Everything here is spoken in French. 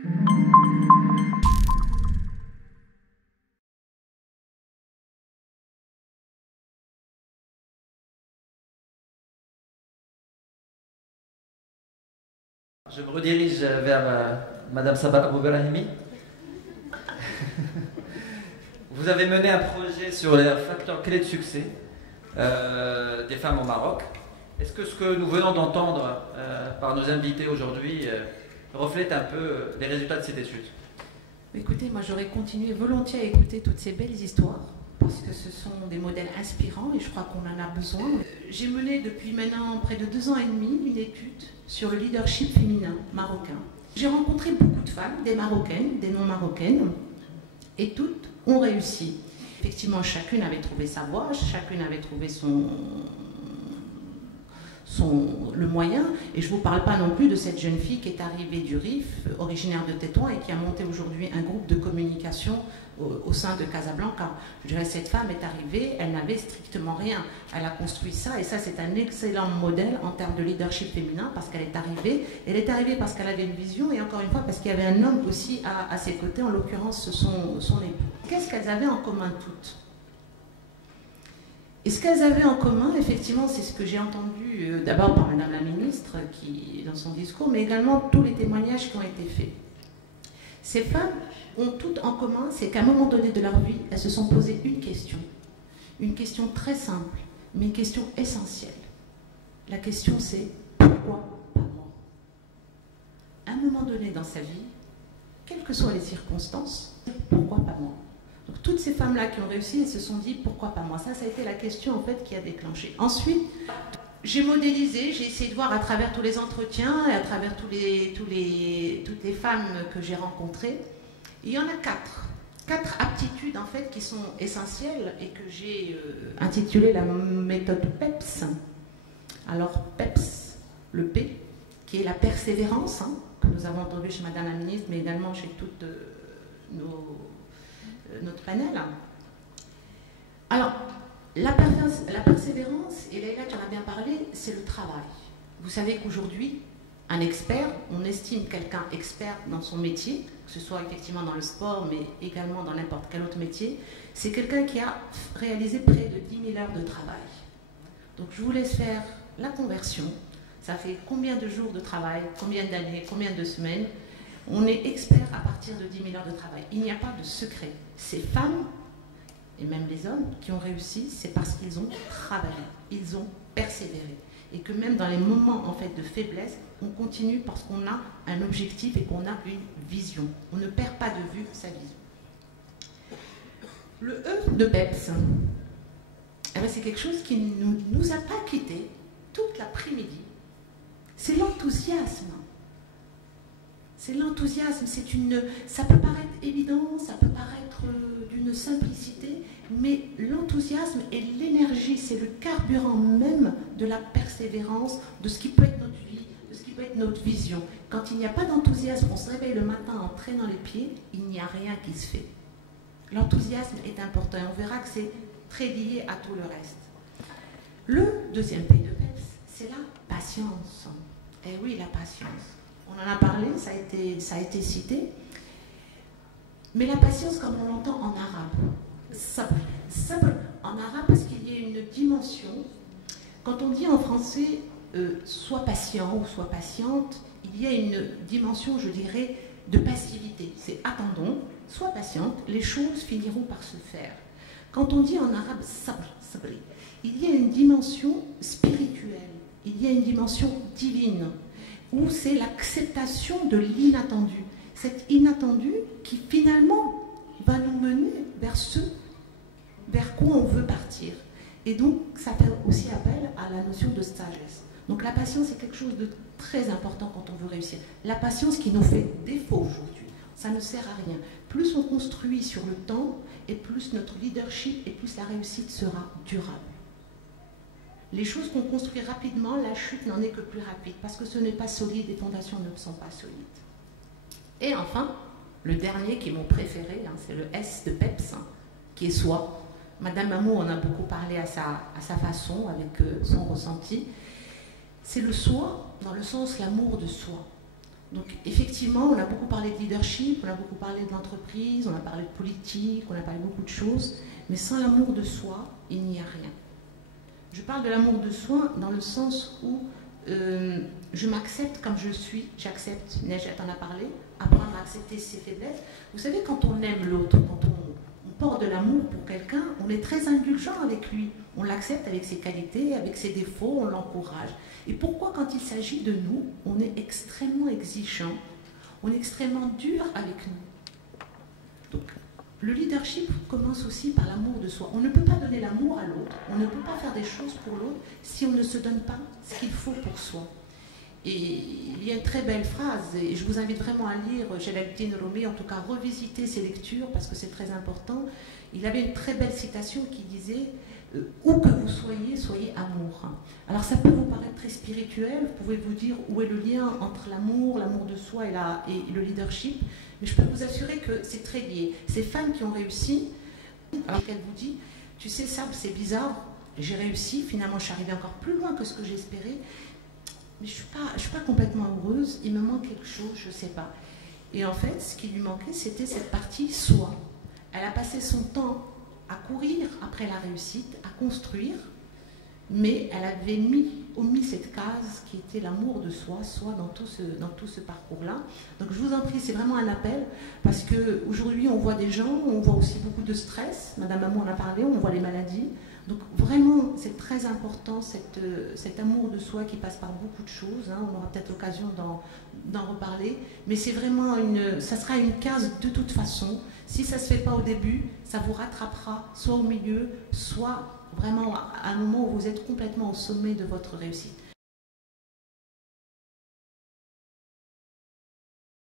Je me redirige vers Madame Sabah Abou-Berahimi. Vous avez mené un projet sur les facteurs clés de succès des femmes au Maroc. Est-ce que ce que nous venons d'entendre par nos invités aujourd'hui reflète un peu les résultats de cette étude? Écoutez, moi j'aurais continué volontiers à écouter toutes ces belles histoires, parce que ce sont des modèles inspirants et je crois qu'on en a besoin. J'ai mené depuis maintenant près de 2 ans et demi une étude sur le leadership féminin marocain. J'ai rencontré beaucoup de femmes, des marocaines, des non-marocaines, et toutes ont réussi. Effectivement, chacune avait trouvé sa voie, chacune avait trouvé le moyen, et je ne vous parle pas non plus de cette jeune fille qui est arrivée du Rif, originaire de Tétouan, et qui a monté aujourd'hui un groupe de communication au sein de Casablanca. Je dirais, cette femme est arrivée, elle n'avait strictement rien. Elle a construit ça, et ça c'est un excellent modèle en termes de leadership féminin, parce qu'elle est arrivée. Elle est arrivée parce qu'elle avait une vision, et encore une fois parce qu'il y avait un homme aussi à ses côtés, en l'occurrence son époux. Qu'est-ce qu'elles avaient en commun toutes? Et ce qu'elles avaient en commun, effectivement, c'est ce que j'ai entendu d'abord par Madame la Ministre qui, dans son discours, mais également tous les témoignages qui ont été faits. Ces femmes ont toutes en commun, c'est qu'à un moment donné de leur vie, elles se sont posées une question très simple, mais une question essentielle. La question c'est pourquoi pas moi? À un moment donné dans sa vie, quelles que soient les circonstances, pourquoi pas moi? Donc toutes ces femmes-là qui ont réussi, elles se sont dit pourquoi pas moi? Ça a été la question en fait qui a déclenché. Ensuite, j'ai modélisé, j'ai essayé de voir à travers tous les entretiens et à travers toutes les femmes que j'ai rencontrées. Il y en a 4 aptitudes en fait qui sont essentielles et que j'ai intitulé la méthode PEPS. Alors PEPS, le P, qui est la persévérance, hein, que nous avons entendu chez Madame la Ministre, mais également chez toutes notre panel. Alors, la persévérance, et Leïla tu en as bien parlé, c'est le travail. Vous savez qu'aujourd'hui, un expert, on estime quelqu'un expert dans son métier, que ce soit effectivement dans le sport, mais également dans n'importe quel autre métier, c'est quelqu'un qui a réalisé près de 10 000 heures de travail. Donc je vous laisse faire la conversion. Ça fait combien de jours de travail, combien d'années, combien de semaines? On est expert à partir de 10 000 heures de travail. Il n'y a pas de secret. Ces femmes, et même les hommes, qui ont réussi, c'est parce qu'ils ont travaillé, ils ont persévéré. Et que même dans les moments en fait, de faiblesse, on continue parce qu'on a un objectif et qu'on a une vision. On ne perd pas de vue sa vision. Le E de PEPS, c'est quelque chose qui ne nous a pas quittés toute l'après-midi. C'est l'enthousiasme. C'est l'enthousiasme, ça peut paraître évident, ça peut paraître d'une simplicité, mais l'enthousiasme et l'énergie, c'est le carburant même de la persévérance, de ce qui peut être notre vie, de ce qui peut être notre vision. Quand il n'y a pas d'enthousiasme, on se réveille le matin en traînant les pieds, il n'y a rien qui se fait. L'enthousiasme est important et on verra que c'est très lié à tout le reste. Le deuxième P de PEPS, c'est la patience. Eh oui, la patience. On en a parlé, ça a été cité. Mais la patience, comme on l'entend en arabe, sabr. Sabr en arabe, parce qu'il y a une dimension. Quand on dit en français sois patient ou sois patiente, il y a une dimension, je dirais, de passivité. C'est attendons, sois patiente, les choses finiront par se faire. Quand on dit en arabe sabr, sabri, il y a une dimension spirituelle, il y a une dimension divine, où c'est l'acceptation de l'inattendu. Cet inattendu qui finalement va nous mener vers vers quoi on veut partir. Et donc ça fait aussi appel à la notion de sagesse. Donc la patience est quelque chose de très important quand on veut réussir. La patience qui nous fait défaut aujourd'hui, ça ne sert à rien. Plus on construit sur le temps, et plus notre leadership et plus la réussite sera durable. Les choses qu'on construit rapidement, la chute n'en est que plus rapide parce que ce n'est pas solide, les fondations ne sont pas solides. Et enfin, le dernier qui est mon préféré, hein, c'est le S de PEPS, hein, qui est soi. Madame Mamou en a beaucoup parlé à sa façon, avec son ressenti. C'est le soi, dans le sens l'amour de soi. Donc effectivement, on a beaucoup parlé de leadership, on a beaucoup parlé de l'entreprise, on a parlé de politique, on a parlé de beaucoup de choses, mais sans l'amour de soi, il n'y a rien. Je parle de l'amour de soi dans le sens où je m'accepte comme je suis, j'accepte, Nejat en a parlé, apprendre à accepter ses faiblesses. Vous savez, quand on aime l'autre, quand on porte de l'amour pour quelqu'un, on est très indulgent avec lui. On l'accepte avec ses qualités, avec ses défauts, on l'encourage. Et pourquoi, quand il s'agit de nous, on est extrêmement exigeant, on est extrêmement dur avec nous. Donc, le leadership commence aussi par l'amour de soi. On ne peut pas donner l'amour à l'autre, on ne peut pas faire des choses pour l'autre si on ne se donne pas ce qu'il faut pour soi. Et il y a une très belle phrase, et je vous invite vraiment à lire Jalaluddin Rumi, en tout cas revisiter ses lectures parce que c'est très important. Il avait une très belle citation qui disait « Où que vous soyez, soyez amour ». Alors ça peut vous paraître très spirituel, vous pouvez vous dire où est le lien entre l'amour de soi et le leadership, mais je peux vous assurer que c'est très lié. Ces femmes qui ont réussi, alors qu'elles vous disent « Tu sais ça, c'est bizarre, j'ai réussi, finalement je suis arrivée encore plus loin que ce que j'espérais, mais je ne suis pas complètement heureuse, il me manque quelque chose, je ne sais pas ». Et en fait, ce qui lui manquait, c'était cette partie soi. Elle a passé son temps à courir après la réussite, à construire, mais elle avait omis cette case qui était l'amour de soi, dans tout ce parcours-là. Donc je vous en prie, c'est vraiment un appel, parce qu'aujourd'hui on voit des gens, on voit aussi beaucoup de stress, Madame Amou en a parlé, on voit les maladies. Donc vraiment, c'est très important cet amour de soi qui passe par beaucoup de choses, hein. On aura peut-être l'occasion d'en reparler, mais c'est vraiment ça sera une case de toute façon. Si ça ne se fait pas au début, ça vous rattrapera soit au milieu, soit vraiment à un moment où vous êtes complètement au sommet de votre réussite.